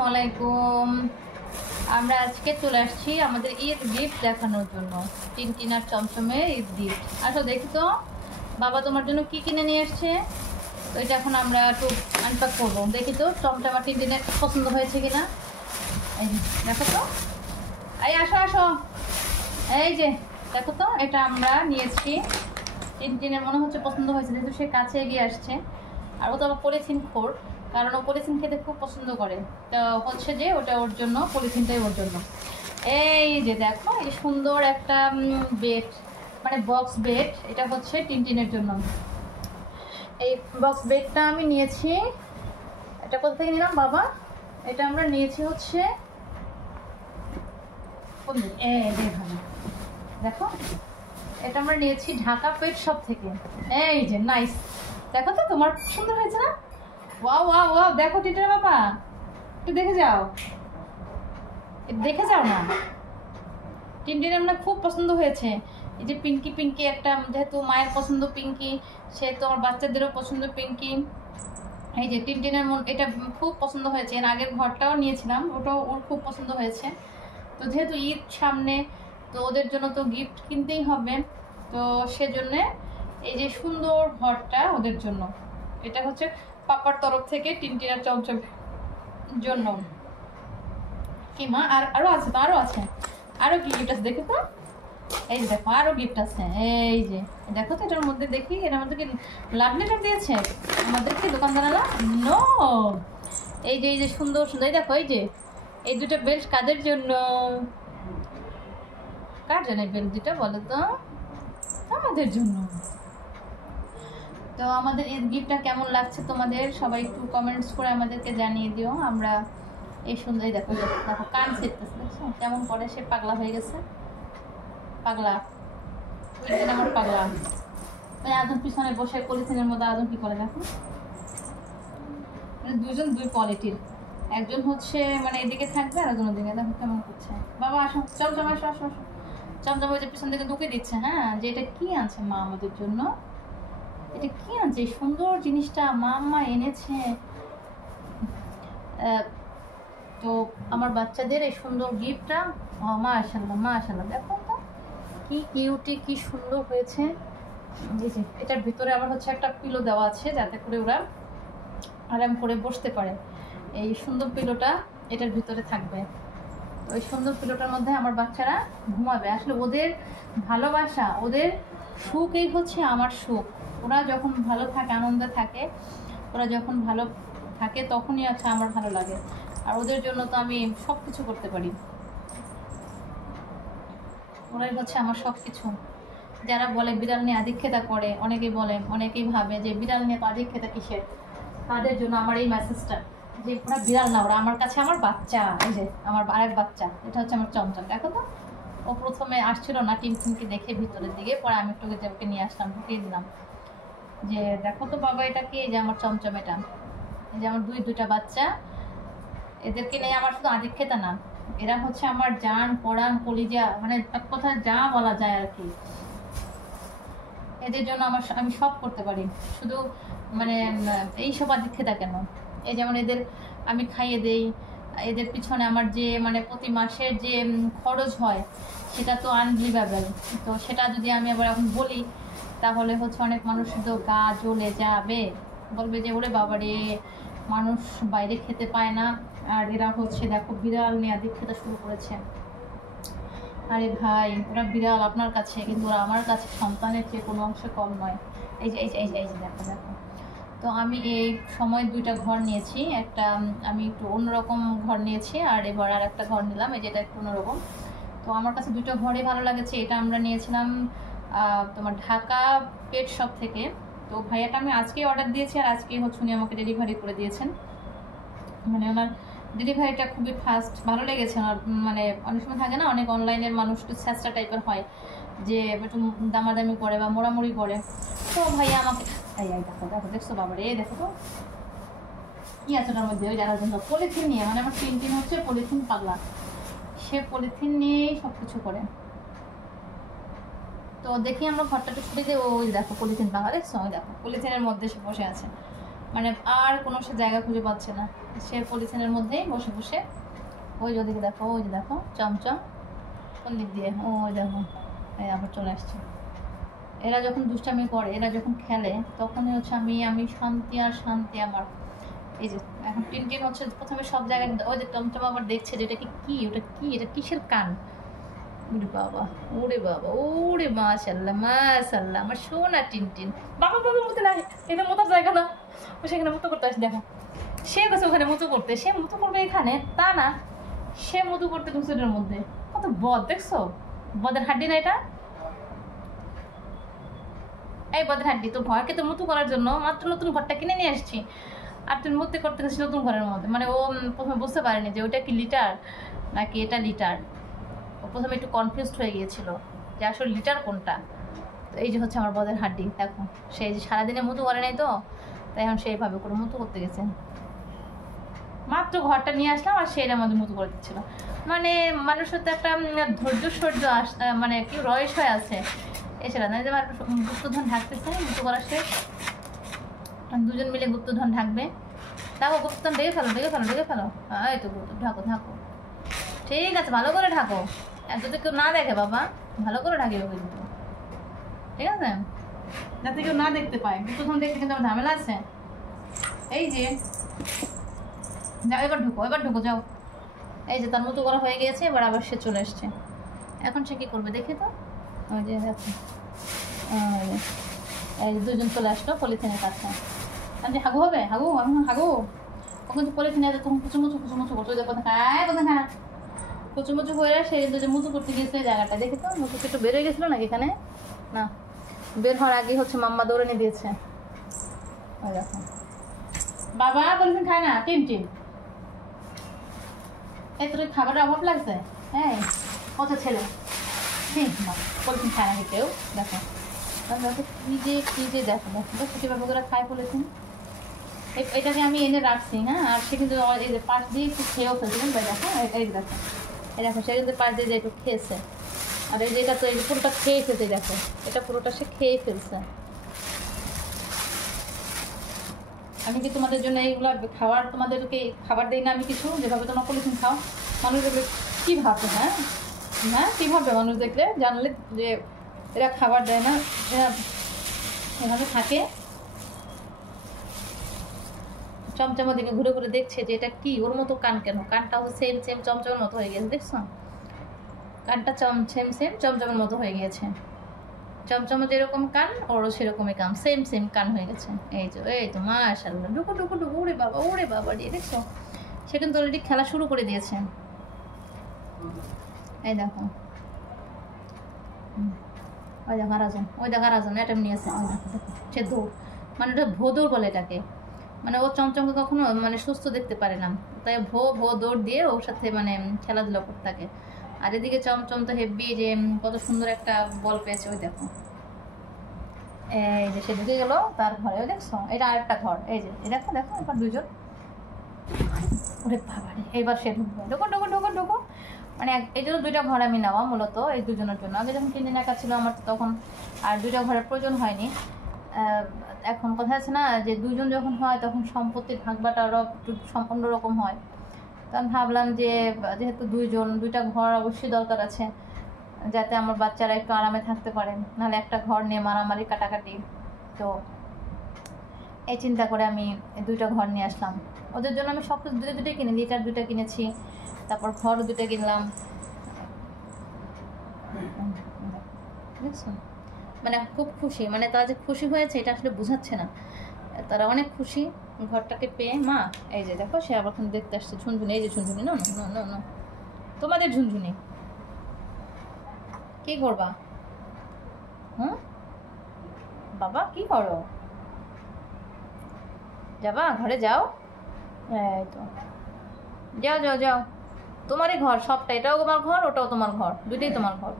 আসসালামু আলাইকুম। আমরা আজকে চলে আসছি আমাদের ঈদ গিফট দেখানোর জন্য। টিনটিনার চমচমে ঈদ গিফট। আসো দেখি তো বাবা তোমার জন্য কি কিনে নিয়ে এসছে। তো এটা এখন আমরা একটু আনপ্যাক করবো। দেখি তো চমচমা টিনটিনের পছন্দ হয়েছে কিনা। এই দেখো তো, এই আসো আসো, এই যে দেখো তো, এটা আমরা নিয়েছি। টিনটিনের মনে হচ্ছে পছন্দ হয়েছে, যেহেতু সে কাছে এগিয়ে আসছে। আর ও তো আবার পলিথিন খোর, কারণ ও পলিথিন খেতে খুব পছন্দ করে। তো হচ্ছে যে ওটা ওর জন্য, পলিথিনটাই ওর জন্য। এই যে দেখো, এই সুন্দর একটা বেড, মানে বক্স বেড। এটা হচ্ছে টিনটিনের জন্য। এই বক্স বেডটা আমি নিয়েছি, এটা কোথা থেকে নিলাম বাবা? এটা আমরা নিয়েছি হচ্ছে দেখো, এটা আমরা নিয়েছি ঢাকা পেট শপ থেকে। এই যে নাইস, দেখো তো তোমার সুন্দর হয়েছে না? ওয়াও ওয়াও ওয়াও, দেখো টিটার বাবা, একটু দেখে যাও, দেখে যাও না। টিনটিনের মানে খুব পছন্দ হয়েছে। এই যে পিঙ্কি পিঙ্কি একটা, যেহেতু মায়ের পছন্দ পিঙ্কি, সেহেতু আমার বাচ্চাদেরও পছন্দ পিঙ্কি। এই যে টিনটিনের এটা খুব পছন্দ হয়েছে। এর আগের ঘরটাও নিয়েছিলাম, ওটাও ওর খুব পছন্দ হয়েছে। তো যেহেতু ঈদ সামনে, তো ওদের জন্য তো গিফট কিনতেই হবে। তো সেজন্যে এই যে সুন্দর ঘরটা ওদের জন্য। এটা হচ্ছে পাপার তরফ থেকে টিনটিনার চমচমের জন্য। কি মা, আরো আছে তো, আরো আছে, আরো কি গিফট আছে দেখো তো। এই যে দেখো, আরো গিফট আছে। এই যে দেখো তো, এটার মধ্যে দেখি, এটার মধ্যে কি লাভ লেটার দিয়েছে আমাদেরকে দোকানদাররা? নো, এই যে এই যে সুন্দর সুন্দর, এই দেখো, এই যে এই দুটো বেল্ট কাদের জন্য? কার জন্য বেল্ট দুটো বলো তো? আমাদের জন্য। তো আমাদের এই গিফটটা কেমন লাগছে তোমাদের, সবাই একটু কমেন্টস করে আমাদেরকে জানিয়ে দিও। আমরা এই সুন্দর, দেখো দেখো কান ছিটতেছে, দেখছো কেমন করে, সে পাগলা হয়ে গেছে। পাগলা, আমার পাগলা। ওই আদম পিছনে বসে পলিথিনের মধ্যে আদম কি করে দেখো। দুজন দুই কোয়ালিটির, একজন হচ্ছে মানে এদিকে থাকবে আর একজন ওদিকে। দেখো কেমন করছে। বাবা আসো, চমচম আসো আসো আসো। চমচম ওই যে পিছন থেকে ঢুকে দিচ্ছে। হ্যাঁ, যে এটা কি আনছে মা আমাদের জন্য, এটা কি আনছে, এই সুন্দর জিনিসটা মা আম্মা এনেছে। তো আমার বাচ্চাদের এই সুন্দর গিফটটা, মাশাআল্লাহ মাশাআল্লাহ, দেখো তো কি কিউটি, কি সুন্দর হয়েছে। এই যে এটার ভিতরে আবার হচ্ছে একটা পিলো দেওয়া আছে, যাতে করে ওরা আরাম করে বসতে পারে। এই সুন্দর পিলোটা এটার ভিতরে থাকবে। ওই সুন্দর পিলোটার মধ্যে আমার বাচ্চারা ঘুমাবে। আসলে ওদের ভালোবাসা, ওদের সুখ, এই হচ্ছে আমার সুখ। ওরা যখন ভালো থাকে, আনন্দে থাকে, ওরা যখন ভালো থাকে, তখনই আছে আমার ভালো লাগে। আর ওদের জন্য তো আমি সব কিছু করতে পারি। ওরাই হচ্ছে আমার সব কিছু। যারা বলে বিড়াল নিয়ে আধিক্ষেতা করে, অনেকেই বলে, অনেকেই ভাবে যে বিড়াল নিয়ে তো আধিক্ষেতা কিসের, তাদের জন্য আমার এই মেসেজটা, যে ওরা বিড়াল না, ওরা আমার কাছে আমার বাচ্চা। এই যে আমার আরেক বাচ্চা, এটা হচ্ছে আমার চমচম। দেখো তো, ও প্রথমে আসছিল না টিনটিনকে দেখে ভিতরের দিকে, পরে আমি একটু ওকে নিয়ে আসলাম, ঢুকিয়ে দিলাম যে দেখো তো বাবা এটা কি। এই যে আমার চমচম, এটা এই যে আমার দুইটা বাচ্চা। এদেরকে নিয়ে আমার শুধু আধিক্ষেতা না, এরা হচ্ছে আমার জান পরাণ কলিজা, মানে এক কথা যা বলা যায় আর কি। এদের জন্য আমি সব করতে পারি, শুধু মানে এইসব আধিক্ষেতা কেন। এই যেমন এদের আমি খাইয়ে দেই, এদের পিছনে আমার যে মানে প্রতি মাসের যে খরচ হয়, সেটা তো আনবিলিভেবল। তো সেটা যদি আমি আবার এখন বলি, তাহলে হচ্ছে অনেক মানুষ তো গা জ্বলে যাবে, বলবে যে ওরে বাবারে, মানুষ বাইরে খেতে পায় না, আর এরা হচ্ছে দেখো বিড়াল নিয়ে আধিক্ষেতা শুরু করেছে। আরে ভাই, ওরা বিড়াল আপনার কাছে, কিন্তু ওরা আমার কাছে সন্তানের চেয়ে কোনো অংশে কম নয়। এই যে এই যে এই যে এই যে দেখো দেখো। তো আমি এই সময় দুইটা ঘর নিয়েছি, একটা আমি একটু অন্যরকম ঘর নিয়েছি, আর এবার আর একটা ঘর নিলাম, এই যেটা একটু অন্যরকম। তো আমার কাছে দুটো ঘরই ভালো লাগেছে। এটা আমরা নিয়েছিলাম তোমার ঢাকা পেট শপ থেকে। তো ভাইয়াটা আমি আজকেই অর্ডার দিয়েছি, আর আজকেই হচ্ছে উনি আমাকে ডেলিভারি করে দিয়েছেন। মানে ওনার ডেলিভারিটা খুবই ফাস্ট, ভালো লেগেছে আমার। মানে অনেক সময় থাকে না, অনেক অনলাইনের মানুষ একটু স্যাঁচটা টাইপের হয়, যে একটু দামাদামি করে বা মোড়ামুড়ি করে। তো ভাইয়া আমাকে, এই দেখো দেখো, দেখছো বাবা রে, দেখো তো কি আছে ওটার মধ্যে। ওই যারা জন্য পলিথিন নিয়ে, মানে আমার টিনটিন হচ্ছে পলিথিন পাগলা, সে পলিথিন নিয়েই সব কিছু করে। তো দেখি আমরা ঘরটা একটু ছুটে দিয়ে, ওই দেখো পলিথিন পাগলা, দেখছো, ওই দেখো পলিথিনের মধ্যে সে বসে আছে। মানে আর কোনো সে জায়গা খুঁজে পাচ্ছে না, সে পলিথিনের মধ্যেই বসে বসে ওই যে ওদিকে দেখো, ওই যে দেখো চমচম কোন দিক দিয়ে, ওই দেখো এই আবার চলে আসছে। এরা যখন দুষ্টামি করে, এরা যখন খেলে, তখনই হচ্ছে আমি শান্তি আর শান্তি আমার। এই যে এখন টিনটিন হচ্ছে প্রথমে সব জায়গায়, ওই যে টমটম আবার দেখছে যে এটা কি, ওটা কি, এটা কিসের কান। ওরে বাবা, ওরে বাবা, ওরে মাশাল্লাহ মাশাল্লাহ, আমার সোনা টিনটিন। বাবা বাবা মতো না, এটা মোতার জায়গা না, ও সেখানে মতো করতে আসে। দেখো সে গেছে ওখানে মতো করতে, সে মতো করবে এখানে তা না, সে মতো করতে ঢুকছে এটার মধ্যে। কত বদ দেখছো, বদের হাড্ডি না এটা। এই বদের হাড্ডি, তো ঘরকে তো মতো করার জন্য মাত্র নতুন ঘরটা কিনে নিয়ে আসছি, আর তুমি মতো করতে গেছি নতুন ঘরের মধ্যে। মানে ও প্রথমে বুঝতে পারেনি যে ওইটা কি লিটার নাকি এটা লিটার। ও প্রথমে একটু কনফিউজড হয়ে গিয়েছিল যে আসলে লিটার কোনটা। তো এই যে হচ্ছে আমার বদের হাড্ডি, দেখো সে যে সারাদিনে মতো করে নাই, তো তাই এখন সেইভাবে করে মতো করতে গেছে। মাত্র ঘরটা নিয়ে আসলাম আর সেটার মধ্যে মতো করে দিচ্ছিল। মানে মানুষের তো একটা ধৈর্য সহ্য মানে কি রয়েস হয়ে আছে এছাড়া না। যে গুপ্তধন ঢাকতেছে, মতো করা শেষ, দুজন মিলে গুপ্তধন ঢাকবে। দেখো গুপ্তধন ঢেকে ফেলো, ঢেকে ফেলো, ঢেকে ফেলো। এই তো ঢাকো ঢাকো, ঠিক আছে, ভালো করে ঢাকো, যদি কেউ না দেখে বাবা, ভালো করে ঢাকিও কিন্তু, ঠিক আছে, যাতে কেউ না দেখতে পায়। গুপ্তধন দেখতে কিন্তু আমার ঝামেলা আছে। এই যে যাও, এবার ঢুকো, এবার ঢুকো যাও। এই যে তার মতো করা হয়ে গিয়েছে, এবার আবার সে চলে এসছে। এখন সে কি করবে দেখি তো। ওই যে দেখো, এই দুজন চলে আসলো পলিথিনের কাছে। আর যে হাগু হবে, হাগু, আমি হাগু, তখন যে পলিথিনে তখন কুচুমুচু কুচুমুচু করছো, যে কোথায় খায় কোথায় খায়, কুচুমুচু করে সে যে মুচু করতে গিয়েছে জায়গাটা দেখি তো। মুচু একটু বেরোয় গেছিলো নাকি এখানে, না বের হওয়ার আগে হচ্ছে মাম্মা দৌড়ে নিয়ে দিয়েছে। ওই দেখো বাবা পলিথিন খায় না, টিম এই তোর খাবারের অভাব লাগছে। হ্যাঁ কত ছেলে পলিথিন খায় নাকি কেউ, দেখো দেখো কি যে দেখো দেখো কীভাবে করে খায় পলিথিন। এটাকে আমি এনে রাখছি, হ্যাঁ, আর সে কিন্তু এই যে পাশ দিয়ে একটু খেয়েও ফেলছে, ভাই দেখো এই দেখো, এই দেখো সে কিন্তু পাশ দিয়ে যে একটু খেয়েছে। আর এই যে এটা তো এই পুরোটা খেয়ে ফেলছে, দেখো এটা পুরোটা সে খেয়ে ফেলছে। আমি কি তোমাদের জন্য এইগুলো খাবার, তোমাদেরকে খাবার দিই না আমি কিছু, যেভাবে তোমরা পলিথিন খাও। মানুষ দেখলে কী ভাববে, হ্যাঁ হ্যাঁ কী ভাববে মানুষ দেখলে, জানলে যে এরা খাবার দেয় না, এরা এভাবে থাকে। চমচমের দিকে ঘুরে ঘুরে দেখছে যে এটা কি, ওর মতো কান কেন, কানটাও সেম সেম চমচমের মতো হয়ে গেছে, দেখছো কানটা সেম সেম চমচমের মতো হয়ে গিয়েছে। চমচমের যেরকম কান ওরও সেরকমই কান, সেম সেম কান হয়ে গেছে। এই তো মাশাআল্লাহ, ঢুকো ঢুকো ঢুকো, ওরে বাবা রে, দেখছো সে কিন্তু অলরেডি খেলা শুরু করে দিয়েছে। এই দেখো, ওই দেখো আরাজন, ওই দেখো আরাজন এটা নিয়েছে, ওই দেখো দেখো সে দৌড়, মানে ওটা ভোদৌড় বলে এটাকে। মানে ও চমচমকে কখনো মানে সুস্থ দেখতে পারে না, তাই ভো দৌড় দিয়ে ওর সাথে মানে খেলাধুলা করতে থাকে। আর এদিকে চমচম তো হেব্বি, যে কত সুন্দর একটা বল পেয়েছে, ওই দেখো এই যে সে ঢুকে গেল তার ঘরে। ওই দেখছো এটা আরেকটা ঘর, এই যে দেখো দেখো এবার দুজন, ওরে বাবারে এইবার সে ঢুকবে, ঢুকো ঢুকো ঢুকো ঢুকো। মানে এই জন্য দুইটা ঘর আমি নেওয়া মূলত এই দুজনের জন্য। আগে যখন 3 দিন একা ছিল আমার, তখন আর দুইটা ঘরের প্রয়োজন হয়নি। এখন কথা আছে না যে দুজন যখন হয় তখন সম্পত্তির ভাগ বাটারও একটু সম্পূর্ণ রকম হয়। তো আমি ভাবলাম যে যেহেতু দুইটা ঘর অবশ্যই দরকার আছে, যাতে আমার বাচ্চারা একটু আরামে থাকতে পারে, নাহলে একটা ঘর নিয়ে মারামারি কাটাকাটি। তো এই চিন্তা করে আমি দুইটা ঘর নিয়ে আসলাম। ওদের জন্য আমি সব কিছু দুটোই কিনে, লিটার 2টা কিনেছি, তারপর ঘরও 2টা কিনলাম। বুঝছো, মানে খুব খুশি, মানে তারা যে খুশি হয়েছে এটা আসলে বোঝাচ্ছে না, তারা অনেক খুশি ঘরটাকে পেয়ে। মা এই যে দেখো সে আবার দেখতে আসছে ঝুনঝুনি, এই যে ঝুনঝুনি, না না না না তোমাদের ঝুনঝুনি কি করবা, হুম বাবা কি করো, যাবা ঘরে যাও, এই তো যাও যাও যাও, তোমারই ঘর সবটা, এটাও তোমার ঘর ওটাও তোমার ঘর, দুইটাই তোমার ঘর।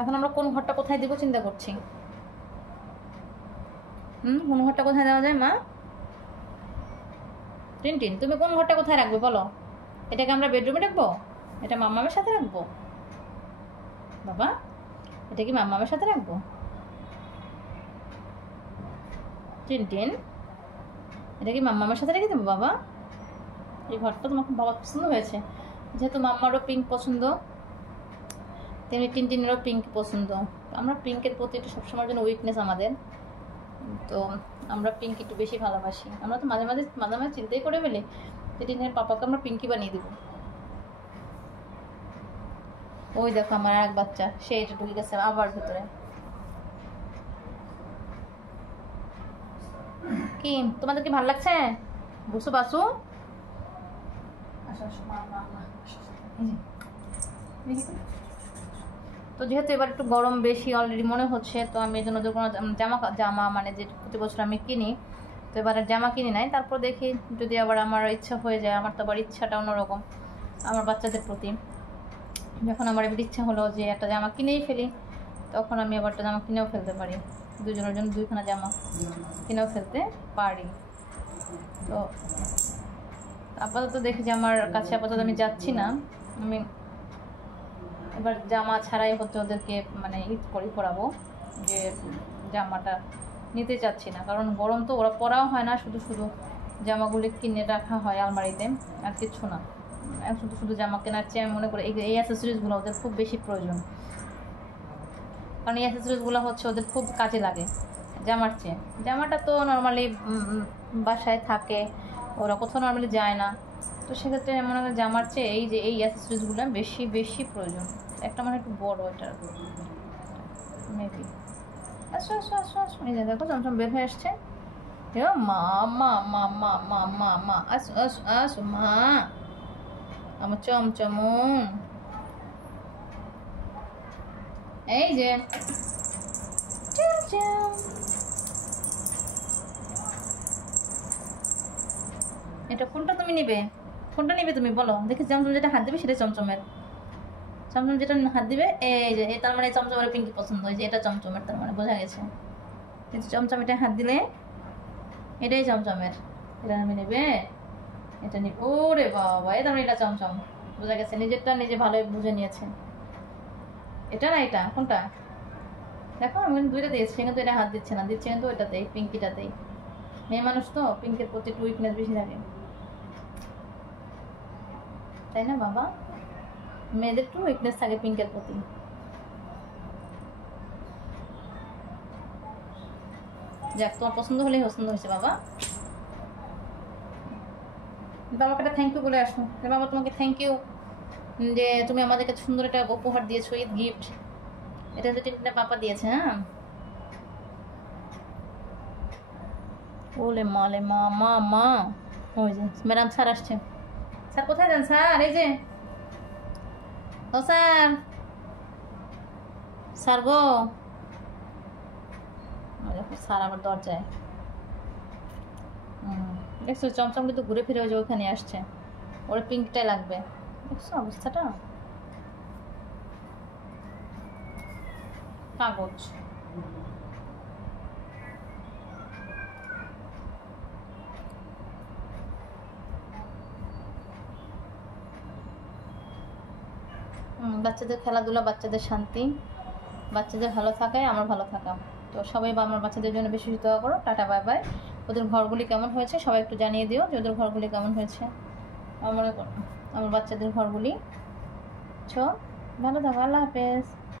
এখন আমরা কোন ঘরটা কোথায় দিব চিন্তা করছি। কোন ঘরটা কোথায় দেওয়া যায় মা? টিনটিন তুমি কোন ঘরটা কোথায় রাখবে বলো? এটাকে আমরা বেডরুমে রাখবো, এটা মাম্মামের সাথে রাখবো বাবা, এটা কি মাম্মামের সাথে রাখবো? টিনটিন, এটা কি মাম্মার সাথে রেখে দেবো বাবা? এই ঘরটা তোমার খুব বাবা পছন্দ হয়েছে, যেহেতু মাম্মারও পিঙ্ক পছন্দ তেমনি টিনটিনেরও পিঙ্ক পছন্দ। আমরা পিঙ্কের প্রতি একটু সবসময়ের জন্য উইকনেস আমাদের, তো আমরা পিঙ্ক একটু বেশি ভালোবাসি। আমরা তো মাঝে মাঝে চিন্তাই করে ফেলি যে টিনটিনের পাপাকে আমরা পিঙ্কি বানিয়ে দেবো। ওই দেখো আমার এক বাচ্চা, সে এটা ঢুকে গেছে আবার ভেতরে। কি তোমাদের কি ভালো লাগছে? বুসু বাসু তো যেহেতু এবার একটু গরম বেশি অলরেডি মনে হচ্ছে, তো আমি এই জন্য কোনো জামা মানে যে প্রতি বছর আমি কিনি, তো এবার জামা কিনি নাই। তারপর দেখি যদি আবার আমার ইচ্ছা হয়ে যায়, আমার তো আবার ইচ্ছাটা অন্যরকম আমার বাচ্চাদের প্রতি। যখন আমার এবার ইচ্ছা হলো যে একটা জামা কিনেই ফেলি, তখন আমি আবার একটা জামা কিনেও ফেলতে পারি, দুজনের জন্য দুইখানা জামা কিনেও ফেলতে পারি। তো আপাতত দেখি যে আমার কাছে আপাতত আমি যাচ্ছি না, আমি এবার জামা ছাড়াই হচ্ছে ওদেরকে মানে ঈদ করে পরাবো, যে জামাটা নিতে চাচ্ছি না, কারণ গরম তো ওরা পরাও হয় না, শুধু শুধু জামাগুলি কিনে রাখা হয় আলমারিতে আর কিছু না। শুধু শুধু জামা কেনার চেয়ে আমি মনে করি এই অ্যাসেসরিজগুলো ওদের খুব বেশি প্রয়োজন, কারণ এই অ্যাসেসরিজগুলো হচ্ছে ওদের খুব কাজে লাগে জামার চেয়ে। জামাটা তো নর্মালি বাসায় থাকে, ওরা কোথাও নর্মালি যায় না, তো সেক্ষেত্রে মনে হয় জামার চেয়ে এই যে এই অ্যাসেসরিজগুলো বেশি বেশি প্রয়োজন। একটা মানে একটু বড় এটা মেবি। আসো আসো আসো আসো, এই যে দেখো চমচম বের হয়ে আসছে। মা মা মা মা মা মা মা আসো আসো আসো মা, আমার চমচমন। এই যে এটা কোনটা তুমি নিবে? কোনটা নিবে তুমি বলো দেখি? চমচম যেটা হাত দিবে সেটা চমচমের, চমচম যেটা হাত দিবে এই যে তার মানে চমচমের পিঙ্কি পছন্দ হয়েছে, এটা চমচমের, তার মানে বোঝা গেছে। কিন্তু চমচম এটা হাত দিলে এটাই চমচমের, এটা আমি নেবে, এটা নিবে। ওরে বাবা, এটা মানে এটা চমচম, বোঝা গেছে, নিজেরটা নিজে ভালোই বুঝে নিয়েছে। এটা না এটা কোনটা দেখো, আমি কিন্তু দুইটা দিয়েছি, কিন্তু এটা হাত দিচ্ছে না, দিচ্ছে কিন্তু ওইটাতেই, পিঙ্কিটাতেই। মেয়ে মানুষ তো পিঙ্কের প্রতি একটু উইকনেস বেশি থাকে, তাই না বাবা? মেয়েদের একটু উইকনেস থাকে পিঙ্কের প্রতি। যাক, তোমার পছন্দ হলেই পছন্দ হয়েছে বাবা। বাবাকে একটা থ্যাংক ইউ বলে আসো। বাবা তোমাকে থ্যাংক ইউ যে তুমি আমাদেরকে সুন্দর একটা উপহার দিয়েছো, ঈদ গিফট। এটা তো টিনটিনের পাপা দিয়েছে। হ্যাঁ, ওলে মালে মা মা মা। ওই যে ম্যাডাম স্যার আসছে। স্যার কোথায় যান স্যার? এই যে ও স্যার, স্যার গো। স্যার আবার দরজায়। দেখছো চমচম কিন্তু ঘুরে ফিরে ওই যে ওখানে আসছে, ওর পিঙ্কটাই লাগবে। দেখছো অবস্থাটা? কাগজ বাচ্চাদের খেলাধুলা, বাচ্চাদের শান্তি, বাচ্চাদের ভালো থাকাই আমার ভালো থাকা। তো সবাই আমার বাচ্চাদের জন্য বেশি দোয়া করো। Tata bye bye. ওদের ঘরগুলি কেমন হয়েছে সবাই একটু জানিয়ে দিও যে ওদের ঘরগুলি কেমন হয়েছে। আমার বাচ্চাদের ঘরগুলি। ভালো থাকো, আল্লাহ হাফেজ।